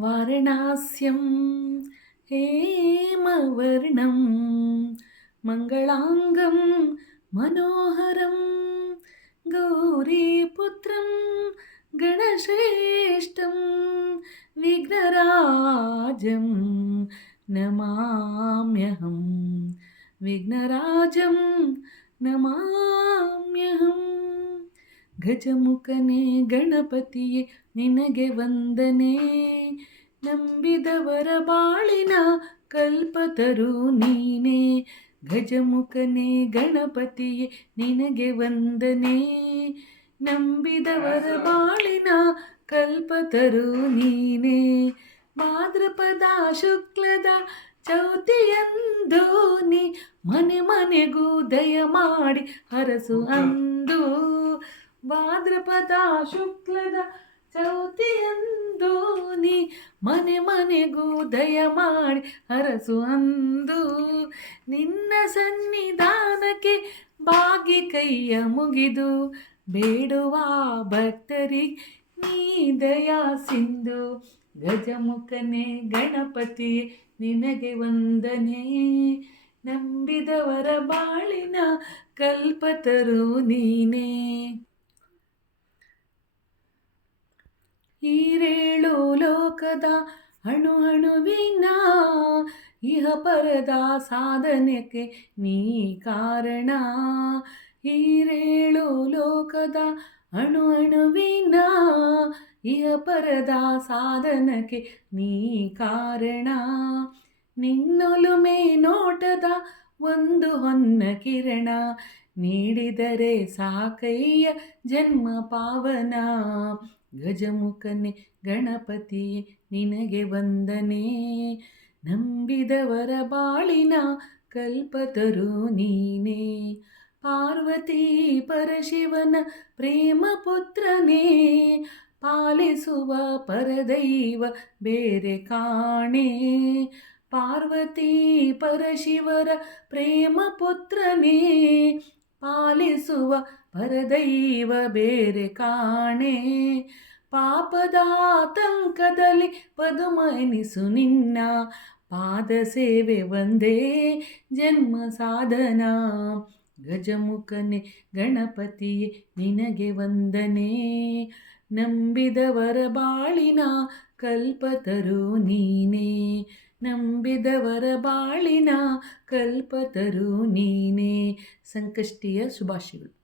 ವಾರಣಾಸ್ಯಂ ಹೇಮವರ್ಣಂ ಮಂಗಳಾಂಗಂ ಮನೋಹರಂ ಗೌರೀಪುತ್ರಂ ಗಣಶ್ರೇಷ್ಠಂ ವಿಘ್ನರಾಜಂ ನಮಾಮ್ಯಹಂ ವಿಘ್ನರಾಜಂ ನಮಾಮ್ಯಹಂ. ಗಜಮುಖನೇ ಗಣಪತಿಯೇ ನಿನಗೆ ವಂದನೆ, ನಂಬಿದವರ ಬಾಳಿನ ಕಲ್ಪತರು ನೀನೇ. ಗಜಮುಖನೇ ಗಣಪತಿಯೇ ನಿನಗೆ ವಂದನೆ, ನಂಬಿದವರ ಬಾಳಿನ ಕಲ್ಪತರು ನೀನೇ. ಭಾದ್ರಪದ ಶುಕ್ಲದ ಚೌತಿಯಂದು ನೀ ಮನೆ ಮನೆಗೂ ದಯ ಮಾಡಿ ಹರಸು ಅಂದು. ಭಾದ್ರಪದ ಶುಕ್ಲದ ಚೌತಿಯಂದು ನೀ ಮನೆ ಮನೆಗೂ ದಯ ಮಾಡಿ ಹರಸು ಅಂದು. ನಿನ್ನ ಸನ್ನಿಧಾನಕ್ಕೆ ಬಾಗಿ ಕೈಯ ಮುಗಿದು ಬೇಡುವ ಭಕ್ತರಿಗೆ ನೀ ದಯಾ ಸಿಂಧು. ಗಜಮುಖನೇ ಗಣಪತಿ ನಿನಗೆ ವಂದನೆ, ನಂಬಿದವರ ಬಾಳಿನ ಕಲ್ಪತರು ನೀನೇ. ಈರೇಳು ಲೋಕದ ಅಣು ಅಣುವಿನ ಇಹ ಪರದ ಸಾಧನೆಗೆ ನೀ ಕಾರಣ. ಈರೇಳು ಲೋಕದ ಅಣು ಅಣುವಿನ ಇಹ ಪರದ ಸಾಧನಕ್ಕೆ ನೀ ಕಾರಣ. ನಿನ್ನೊಲುಮೆ ನೋಟದ ಒಂದು ಹೊನ್ನ ಕಿರಣ, ನೀಡಿದರೆ ಸಾಕಯ್ಯ ಜನ್ಮ ಪಾವನ. ಗಜಮುಖನೇ ಗಣಪತಿಯೇ ನಿನಗೆ ವಂದನೆ, ನಂಬಿದವರ ಬಾಳಿನ ಕಲ್ಪತರು ನೀನೇ. ಪಾರ್ವತಿ ಪರಶಿವನ ಪ್ರೇಮ ಪುತ್ರನೇ, ಪಾಲಿಸುವ ಪರದೈವ ಬೇರೆ ಕಾಣೆ. ಪಾರ್ವತಿ ಪರಶಿವರ ಪ್ರೇಮ ಪುತ್ರನೇ, ಪಾಲಿಸುವ ಪರದೈವ ಬೇರೆ ಕಾಣೆ. ಪಾಪದ ಆತಂಕದಲ್ಲಿ ಪದುಮ ಎನಿಸು ನಿನ್ನ, ಪಾದ ಸೇವೆ ಒಂದೇ ಜನ್ಮ ಸಾಧನ. ಗಜಮುಖನೇ ಗಣಪತಿಯೇ ನಿನಗೆ ವಂದನೆ, ನಂಬಿದವರ ಬಾಳಿನ ಕಲ್ಪತರು ನೀನೇ. ನಂಬಿದವರ ಬಾಳಿನ ಕಲ್ಪತರು ನೀನೇ. ಸಂಕಷ್ಟಿಯ ಶುಭಾಶಯಗಳು.